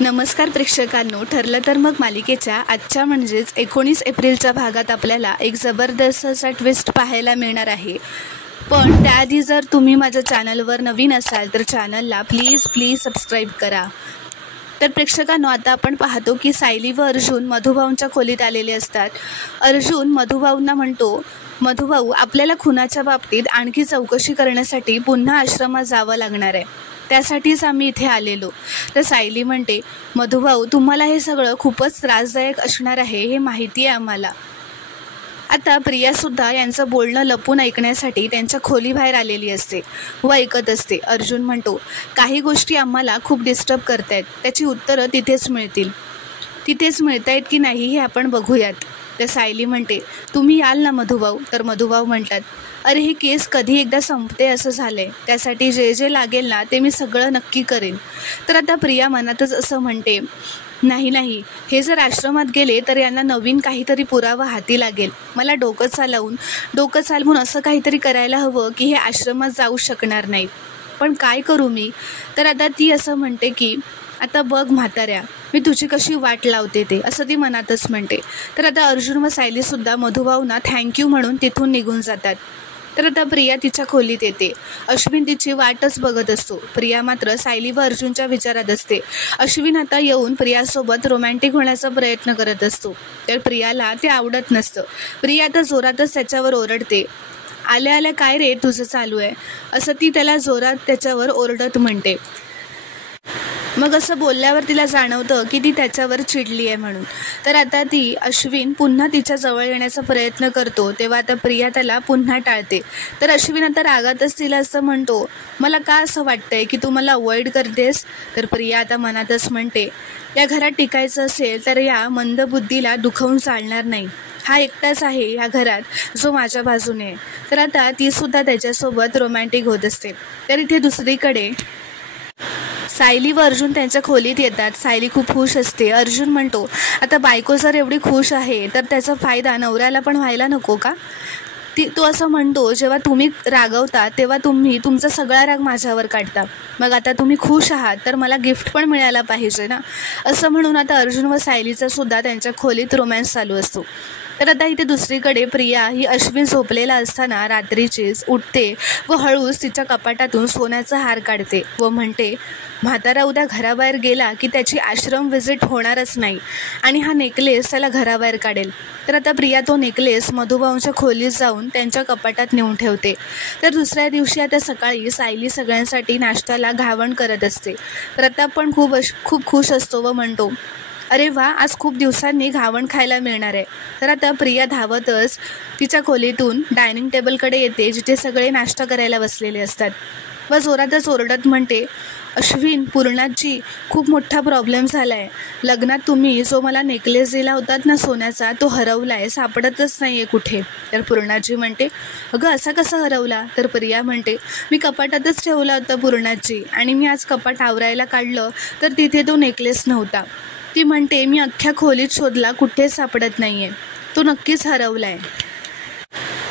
नमस्कार प्रेक्षकांनो, ठरलं तर मग मालिकेच्या आजच्या म्हणजेच 19 एप्रिलच्या भागात आपल्याला एक जबरदस्त असा ट्विस्ट पाहायला मिळणार आहे. पण त्याआधी जर तुम्ही माझ्या चॅनलवर नवीन असाल तर चॅनलला प्लीज सबस्क्राईब करा. तर प्रेक्षकांनो, आता आपण पाहतो की सायली व अर्जुन मधुभाऊंच्या खोलीत आलेले असतात. अर्जुन मधुभाऊंना म्हणतो, मधुभाऊ, आपल्याला खुनाच्या बाबतीत आणखी चौकशी करण्यासाठी पुन्हा आश्रमात जावं लागणार आहे, त्यासाठीच आम्ही इथे आलेलो. तर सायली म्हणते, मधुभाऊ, तुम्हाला हे सगळं खूपच त्रासदायक असणार आहे हे माहिती आहे आम्हाला. आता प्रियासुद्धा यांचं बोलणं लपून ऐकण्यासाठी त्यांच्या खोलीबाहेर आलेली असते व ऐकत असते. अर्जुन म्हणतो, काही गोष्टी आम्हाला खूप डिस्टर्ब करतायत, त्याची उत्तरं तिथेच मिळत आहेत की नाही हे आपण बघूयात. तर सायली म्हणते, तुम्ही याल ना मधुभाऊ. तर मधुभाऊ म्हणतात, अरे ही केस कधी एकदा संपते असं झालं आहे, त्यासाठी जे लागेल ना ते मी सगळं नक्की करेन. तर आता प्रिया मनातच असं म्हणते, नाही, हे जर आश्रमात गेले तर यांना नवीन काहीतरी पुरावा हाती लागेल. मला डोकं चालवून असं काहीतरी करायला हवं की हे आश्रमात जाऊ शकणार नाही. पण काय करू मी? तर आता ती असं म्हणते की, आता बघ म्हाताऱ्या, मी तुझी कशी वाट लावते ते, असं ती मनातच म्हणते. तर आता अर्जुन व सायलीसुद्धा मधुभाऊंना थँक्यू म्हणून तिथून निघून जातात. तर आता प्रिया तिच्या खोलीत येते. अश्विन तिची वाटच बघत असतो. प्रिया मात्र सायली व अर्जुनच्या विचारात असते. अश्विन आता येऊन प्रियासोबत रोमॅन्टिक होण्याचा प्रयत्न करत असतो. तर प्रियाला ते आवडत नसतं. प्रिया आता जोरातच त्याच्यावर ओरडते, आल्या काय रे तुझं चालू आहे, असं ती त्याला जोरात त्याच्यावर ओरडत म्हणते. मग असं बोलल्यावर तिला जाणवतं की ती त्याच्यावर चिडली आहे म्हणून. तर आता ती अश्विन पुन्हा तिच्या जवळ येण्याचा प्रयत्न करतो, तेव्हा आता प्रिया त्याला पुन्हा टाळते. तर अश्विन आता रागातच तिला असं म्हणतो, मला का असं वाटतंय की तू मला अवॉइड करतेस? तर प्रिया आता मनातच म्हणते, या घरात टिकायचं असेल तर या मंदबुद्धीला दुखवून चालणार नाही. हा एकटाच आहे या घरात जो माझ्या बाजूने आहे. तर आता ती सुद्धा त्याच्यासोबत रोमॅन्टिक होत असते. तर इथे दुसरीकडे सायली व अर्जुन त्यांच्या खोलीत येतात. सायली खूप खुश असते. अर्जुन म्हणतो, आता बायको जर एवढी खुश आहे तर त्याचा फायदा नवऱ्याला पण व्हायला नको का? तो असं म्हणतो, जेव्हा तुम्ही रागवता तेव्हा तुम्ही तुमचा सगळा राग माझ्यावर काढता, मग आता तुम्ही खुश आहात तर मला गिफ्ट पण मिळायला पाहिजे ना, असं म्हणून आता अर्जुन व सायलीचा सुद्धा त्यांच्या खोलीत रोमॅन्स चालू असतो. तर आता इथे दुसरीकडे प्रिया ही अश्विन झोपलेला असताना रात्रीचीच उठते व हळूच तिच्या कपाटातून सोन्याचा हार काढते व म्हणते, म्हातारा उद्या घराबाहेर गेला की त्याची आश्रम व्हिजिट होणारच नाही आणि हा नेकलेस त्याला घराबाहेर काढेल. तर आता प्रिया तो नेकलेस मधुभाऊंच्या खोलीत जाऊन त्यांच्या कपाटात नेऊन ठेवते. तर दुसऱ्या दिवशी आता सकाळी सायली सगळ्यांसाठी नाश्त्याला घावण करत असते. प्रताप पण खूप खुश असतो व म्हणतो, अरे वा, आज खूप दिवसांनी घावण खायला मिळणार आहे. तर आता प्रिया धावतच तिच्या खोलीतून डायनिंग टेबलकडे येते, जिथे सगळे नाश्ता करायला बसलेले असतात व जोरातच ओरडत म्हणते, अश्विन, पूर्णाजी, खूप मोठा प्रॉब्लेम झाला आहे. लग्नात तुम्ही जो मला नेकलेस दिला होतात ना सोन्याचा, तो हरवला आहे, सापडतच नाही आहे कुठे. तर पूर्णाजी म्हणते, अगं असा कसा हरवला? तर प्रिया म्हणते, मी कपाटातच ठेवला होता पूर्णाजी, आणि मी आज कपाट आवरायला काढलं तर तिथे तो नेकलेस नव्हता. ती म्हणते, मी अख्ख्या खोलीत शोधला, कुठेच सापडत नाही आहे, तो नक्कीच हरवला आहे.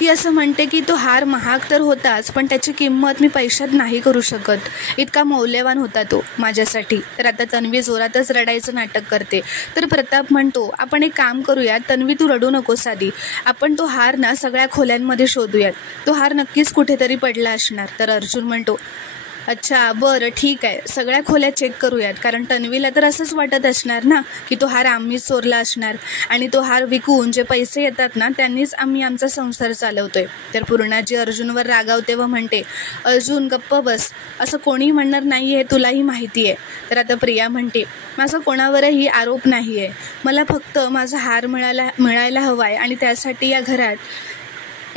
ती असं म्हणते की तो हार महाग तर होताच, पण त्याची किंमत मी पैशात नाही करू शकत, इतका मौल्यवान होता तो माझ्यासाठी. तर आता तन्वी जोरातच रडायचं नाटक करते. तर प्रताप म्हणतो, आपण एक काम करूयात तन्वी, तू रडू नकोस आधी, आपण तो हार ना सगळ्या खोल्यांमध्ये शोधूयात, तो हार नक्कीच कुठेतरी पडला असणार. तर अर्जुन म्हणतो, अच्छा बरं ठीक आहे, सगळ्या खोल्या चेक करूयात, कारण तन्वीला तर असंच वाटत असणार ना की तो हार आम्हीच चोरला असणार आणि तो हार विकून जे पैसे येतात ना त्यांनीच आम्ही आमचा संसार चालवतोय. तर पूर्णाजी अर्जुनवर रागावते व म्हणते, अर्जुन गप्प बस, असं कोणी म्हणणार नाही आहे, तुलाही माहिती आहे. तर आता प्रिया म्हणते, माझा कोणावरही आरोप नाही आहे, मला फक्त माझा हार मिळायला हवा आहे आणि त्यासाठी या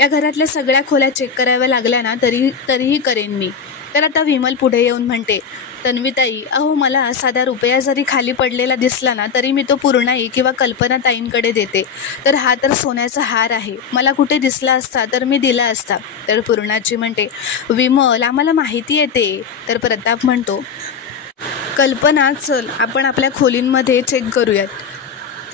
घरातल्या सगळ्या खोल्या चेक कराव्या लागल्या ना तरीही करेन मी. तर आता विमल पुढे येऊन म्हणते, तन्वीताई, अहो मला साधा रुपया जरी खाली पडलेला दिसला ना तरी मी तो पूर्णाई किंवा कल्पनाताईंकडे देते. तर हा तर सोन्याचा हार आहे, मला कुठे दिसला असता तर मी दिला असता. तर पूर्णाची म्हणते, विमल, आम्हाला माहिती आहे ते. तर प्रताप म्हणतो, कल्पना, चल आपण आपल्या खोलींमध्ये चेक करूयात.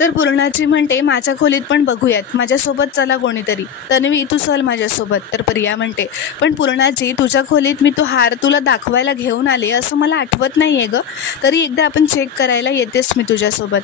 तर पूर्णाजी म्हणते माझ्या खोलीत पण बघूयात, माझ्यासोबत चला कोणीतरी. तन्वी तू चल माझ्यासोबत. तर प्रिया म्हणते पण पूर्णाजी तुझ्या खोलीत मी तो हार तुला दाखवायला घेऊन आले असं मला आठवत नाही आहे गं, तरी एकदा आपण चेक करायला येतेस मी तुझ्यासोबत.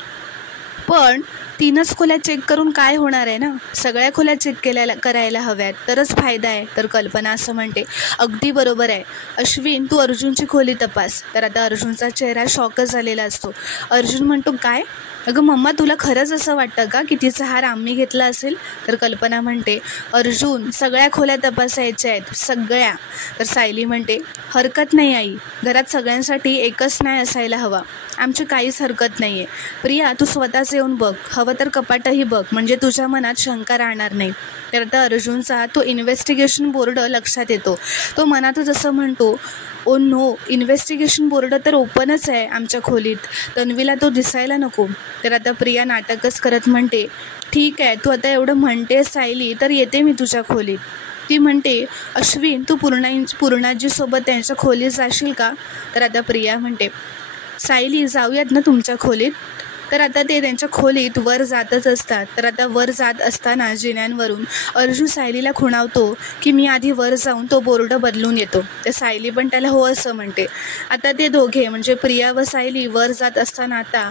पण 3च खोल्या चेक करून काय होणार आहे ना, सगळ्या खोल्या चेक करायला हव्यात तरच फायदा आहे. तर कल्पना असं म्हणते अगदी बरोबर आहे अश्विन, तू अर्जुनची खोली तपास. तर आता अर्जुनचा चेहरा शॉकच झालेला असतो. अर्जुन म्हणतो काय अगं मम्मा, तुला खरंच असं वाटतं का की तिचा हार आम्ही घेतला असेल. तर कल्पना म्हणते अर्जुन सगळ्या खोल्या तपासायच्या आहेत, सगळ्या. तर सायली म्हणते हरकत नाही आई, घरात सगळ्यांसाठी एकच नाही असायला हवा, आमची काहीच हरकत नाही आहे. प्रिया तू स्वतःच येऊन बघ, हवं तर कपाटही बघ, म्हणजे तुझ्या मनात शंका राहणार नाही. तर आता अर्जुनचा तो इन्व्हेस्टिगेशन बोर्ड लक्षात येतो. तो मनातच असं म्हणतो ओ नो, इन्व्हेस्टिगेशन बोर्ड तर ओपनच आहे आमच्या खोलीत, तन्वीला तो दिसायला नको. तर आता प्रिया नाटकच करत म्हणते ठीक आहे, तू आता एवढं म्हणतेस सायली तर येते मी तुझ्या खोलीत. ती म्हणते अश्विन तू पूर्णाजीसोबत त्यांच्या खोलीत जाशील का. तर आता प्रिया म्हणते सायली जाऊयात ना तुमच्या खोलीत. तर आता ते त्यांच्या खोलीत वर जातच असतात. तर आता वर जात असताना जिन्यांवरून अर्जुन सायलीला खुणावतो की मी आधी वर जाऊन तो बोर्ड बदलून येतो. तर सायली पण त्याला हो असं म्हणते. आता ते दोघे म्हणजे प्रिया व सायली वर जात असताना आता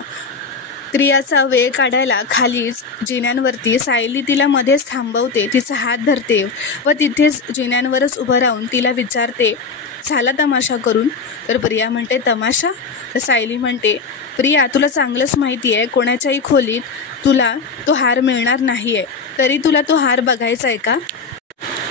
प्रियाचा वेळ काढायला खाली जिन्यांवरती सायली तिला मध्येच थांबवते, तिचा हात धरते व तिथेच जिन्यांवरच उभं राहून तिला विचारते झाला तमाशा करून. तर प्रिया म्हणते तमाशा. तर सायली म्हणते प्रिया तुला चांगलंच माहिती आहे कोणाच्याही खोलीत तुला तो हार मिळणार नाही आहे, तरी तुला तो हार बघायचा आहे का.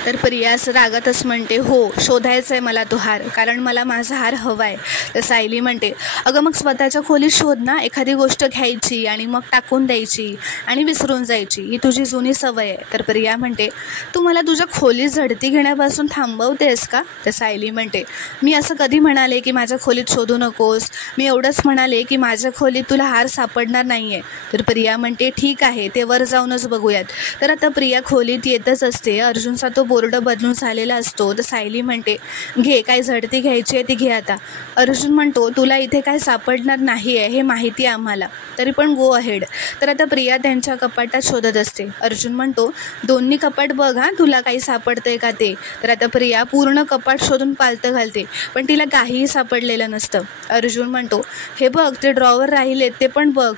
तर प्रिया असं रागातच म्हणते हो, शोधायचा आहे मला तो हार, कारण मला माझा हार हवा आहे. तर सायली म्हणते अगं मग स्वतःच्या खोलीत शोध ना, एखादी गोष्ट घ्यायची आणि मग टाकून द्यायची आणि विसरून जायची, ही तुझी जुनी सवय आहे. तर प्रिया म्हणते तू मला तुझ्या खोलीत झडती घेण्यापासून थांबवतेस का. तर सायली म्हणते मी असं कधी म्हणाले की माझ्या खोलीत शोधू नकोस, मी एवढंच म्हणाले की माझ्या खोलीत तुला हार सापडणार नाही आहे. तर प्रिया म्हणते ठीक आहे, ते वर जाऊनच बघूयात. तर आता प्रिया खोलीत येतच असते. अर्जुनचा तो बोर्ड बदलून झालेला असतो. तर सायली म्हणते घे, काय झडती घ्यायची आहे ती घे आता. अर्जुन म्हणतो तुला इथे काय सापडणार नाही आहे हे माहिती आहे आम्हाला, तरी पण गो अहेड. तर आता प्रिया त्यांच्या कपाटात शोधत असते. अर्जुन म्हणतो दोन्ही कपाट बघ हा, तुला काही सापडतंय का ते. तर आता प्रिया पूर्ण कपाट शोधून पालतं घालते, पण तिला काहीही सापडलेलं नसतं. अर्जुन म्हणतो हे बघ ते ड्रॉवर राहिलेत ते पण बघ.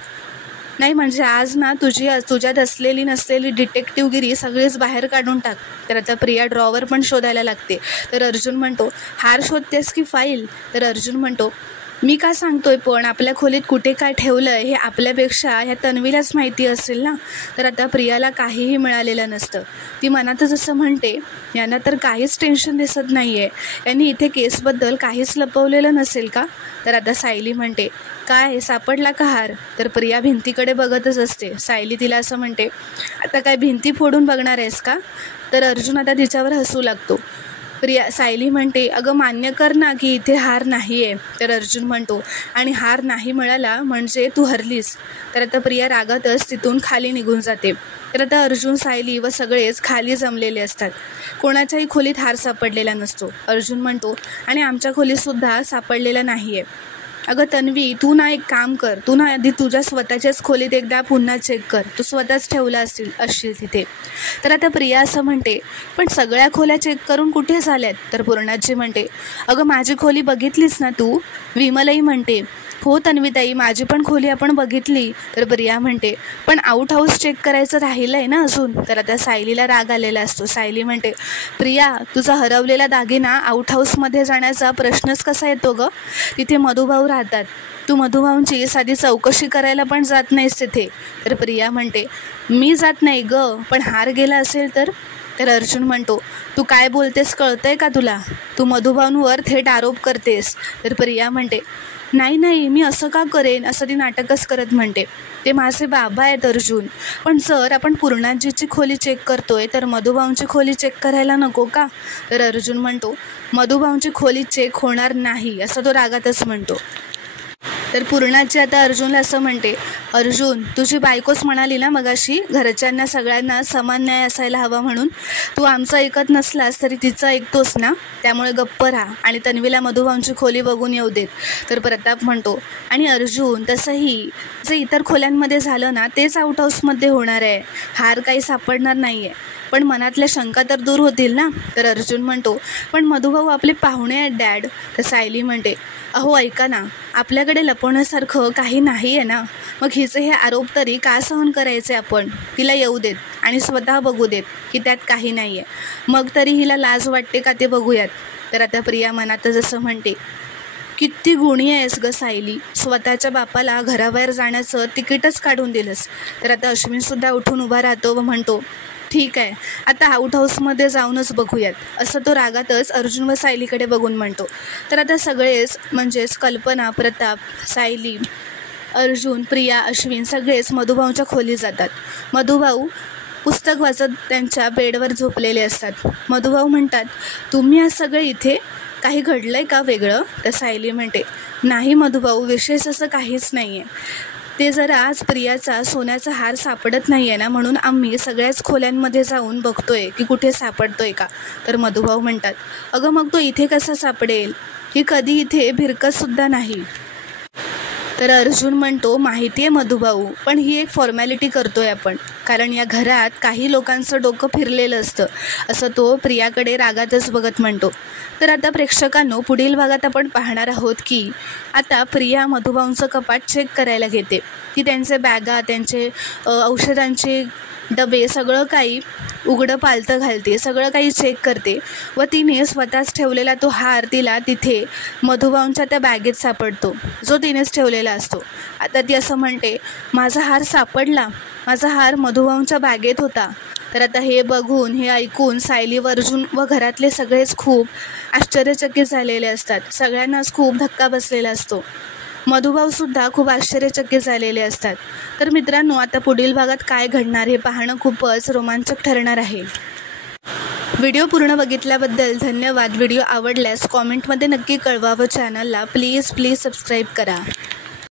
नाही म्हणजे आज ना तुझ्यात असलेली नसलेली डिटेक्टिव्हगिरी सगळीच बाहेर काढून टाक. तर आता प्रिया ड्रॉवर पण शोधायला लागते. तर अर्जुन म्हणतो हार शोधतेस की फाईल. तर अर्जुन म्हणतो मी का सांगतोय, पण आपल्या खोलीत कुठे काय ठेवलं आहे हे आपल्यापेक्षा ह्या तन्वीलाच माहिती असेल ना. तर आता प्रियाला काहीही मिळालेलं नसतं. ती मनातच असं म्हणते यांना तर काहीच टेन्शन दिसत नाही आहे, यांनी इथे केसबद्दल काहीच लपवलेलं नसेल का. तर आता सायली म्हणते काय सापडला का हार. तर प्रिया भिंतीकडे बघतच असते. सायली तिला असं म्हणते आता काय भिंती फोडून बघणार आहेस का. तर अर्जुन आता तिच्यावर हसू लागतो. सायली म्हणते अगं मान्य कर ना की इथे हार नाही आहे. तर अर्जुन म्हणतो आणि हार नाही मिळाला म्हणजे तू हरलीस. तर आता प्रिया रागातच तिथून खाली निघून जाते. तर आता अर्जुन सायली व सगळेच खाली जमलेले असतात. कोणाच्याही खोलीत हार सापडलेला नसतो. अर्जुन म्हणतो आणि आमच्या खोलीतसुद्धा सापडलेला नाही आहे. अगं तन्वी तू ना एक काम कर, तू ना आधी तुझ्या स्वतःच्याच खोलीत एकदा पुन्हा चेक कर, तू स्वतःच ठेवला असशील तिथे. तर आता प्रिया असं म्हणते पण सगळ्या खोल्या चेक करून कुठे झाल्यात. तर पूर्णाजी म्हणते अगं माझी खोली बघितलीस ना तू. विमलही म्हणते हो तन्वीताई माझी पण खोली आपण बघितली. तर प्रिया म्हणते पण आउट हाऊस चेक करायचं राहिलं आहे ना अजून. तर आता सायलीला राग आलेला असतो. सायली म्हणते प्रिया तुझा हरवलेला दागिना आउट हाऊसमध्ये जाण्याचा प्रश्नच कसा येतो गं, तिथे मधुभाऊ राहतात, तू मधुभाऊंची साधी चौकशी करायला पण जात नाहीस तिथे. तर प्रिया म्हणते मी जात नाही गं, पण हार गेला असेल तर. तर अर्जुन म्हणतो तू काय बोलतेस कळतंय का तुला, तू मधुभाऊंवर थेट आरोप करतेस. तर प्रिया म्हणते नाही मी असं का करेन, असं ती नाटकच करत म्हणते. ते माझे बाबा आहेत अर्जुन, पण जर आपण पूर्णाजीची खोली चेक करतोय तर मधुभाऊंची खोली चेक करायला नको का. तर अर्जुन म्हणतो मधुभाऊंची खोली चेक होणार नाही असं तो रागातच म्हणतो. तर पूर्णाची आता अर्जुनला असं म्हणते, अर्जुन तुझी बायकोच म्हणाली ना मगाशी घरच्यांना सगळ्यांना समान न्याय असायला हवा म्हणून, तू आमचं ऐकत नसलास तरी तिचं ऐकतोस ना, त्यामुळे गप्प राहा आणि तन्वीला मधुभाऊंची खोली बघून येऊ देत. तर प्रताप म्हणतो, आणि अर्जुन तसंही जे इतर खोल्यांमध्ये झालं ना तेच आउट हाऊसमध्ये होणार आहे, हार काही सापडणार नाही आहे, पण मनातल्या शंका तर दूर होतील ना. तर अर्जुन म्हणतो, पण मधुभाऊ आपले पाहुणे आहेत डॅड. तर सायली म्हणते, अहो ऐका ना, आपल्याकडे लपवण्यासारखं काही नाही आहे ना, मग हिचे हे आरोप तरी का सहन करायचे आपण, तिला येऊ देत आणि स्वतः बघू देत की त्यात काही नाही आहे, मग तरी हिला लाज वाटते का ते बघूयात. तर आता प्रिया मनातच असं म्हणते, किती गुणी आहेस ग सायली, स्वतःच्या बापाला घराबाहेर जाण्याचं तिकीटच काढून दिलंस. तर आता अश्विनसुद्धा उठून उभा राहतो व म्हणतो, ठीक आहे, आता आउट हाऊसमध्ये जाऊनच बघूयात, असं तो रागातच अर्जुन व सायलीकडे बघून म्हणतो. तर आता सगळेच म्हणजेच कल्पना, प्रताप, सायली, अर्जुन, प्रिया, अश्विन सगळेच मधुभाऊंच्या खोली जातात. मधुभाऊ पुस्तक वाचत त्यांच्या बेडवर झोपलेले असतात. मधुभाऊ म्हणतात, तुम्ही आज सगळे इथे, काही घडलं आहे का वेगळं. तर सायली म्हणते, नाही मधुभाऊ, विशेष असं काहीच नाही आहे, ते जरा आज प्रियाचा सोन्याचा हार सापडत नाही आहे ना, म्हणून आम्ही सगळ्याच खोल्यांमध्ये जाऊन बघतोय की कुठे सापडतोय का. तर मधुभाऊ म्हणतात, अगं मग तो इथे कसा सापडेल, ही कधी इथे भिरकतसुद्धा नाही. तर अर्जुन म्हणतो, माहिती आहे मधुभाऊ, पण ही एक फॉर्मॅलिटी करतोय आपण, कारण या घरात काही लोकांचं डोकं फिरलेलं असतं, असं तो प्रियाकडे रागातच बघत म्हणतो. तर आता प्रेक्षकांनो, पुढील भागात आपण पाहणार आहोत की आता प्रिया मधुभाऊंचं कपाट चेक करायला घेते, ती त्यांचे बॅगा, त्यांचे औषधांचे डबे सगळं काही उघडं पालतं घालते, सगळं काही चेक करते व तिने स्वतःच ठेवलेला तो हार तिला तिथे मधुभाऊंच्या त्या बॅगेत सापडतो, जो तिनेच ठेवलेला असतो. आता ती असं म्हणते, माझा हार सापडला, माझा हार मधुभाऊंच्या बॅगेत होता. तर आता हे बघून, हे ऐकून सायली व अर्जुन व घरातले सगळेच खूप आश्चर्यचकित झालेले असतात, सगळ्यांनाच खूप धक्का बसलेला असतो. मधुभाऊसुद्धा खूप आश्चर्यचकित झालेले असतात. तर मित्रांनो, आता पुढील भागात काय घडणार हे पाहणं खूपच रोमांचक ठरणार आहे. व्हिडिओ पूर्ण बघितल्याबद्दल धन्यवाद. व्हिडिओ आवडल्यास कॉमेंटमध्ये नक्की कळवा व चॅनलला प्लीज सबस्क्राईब करा.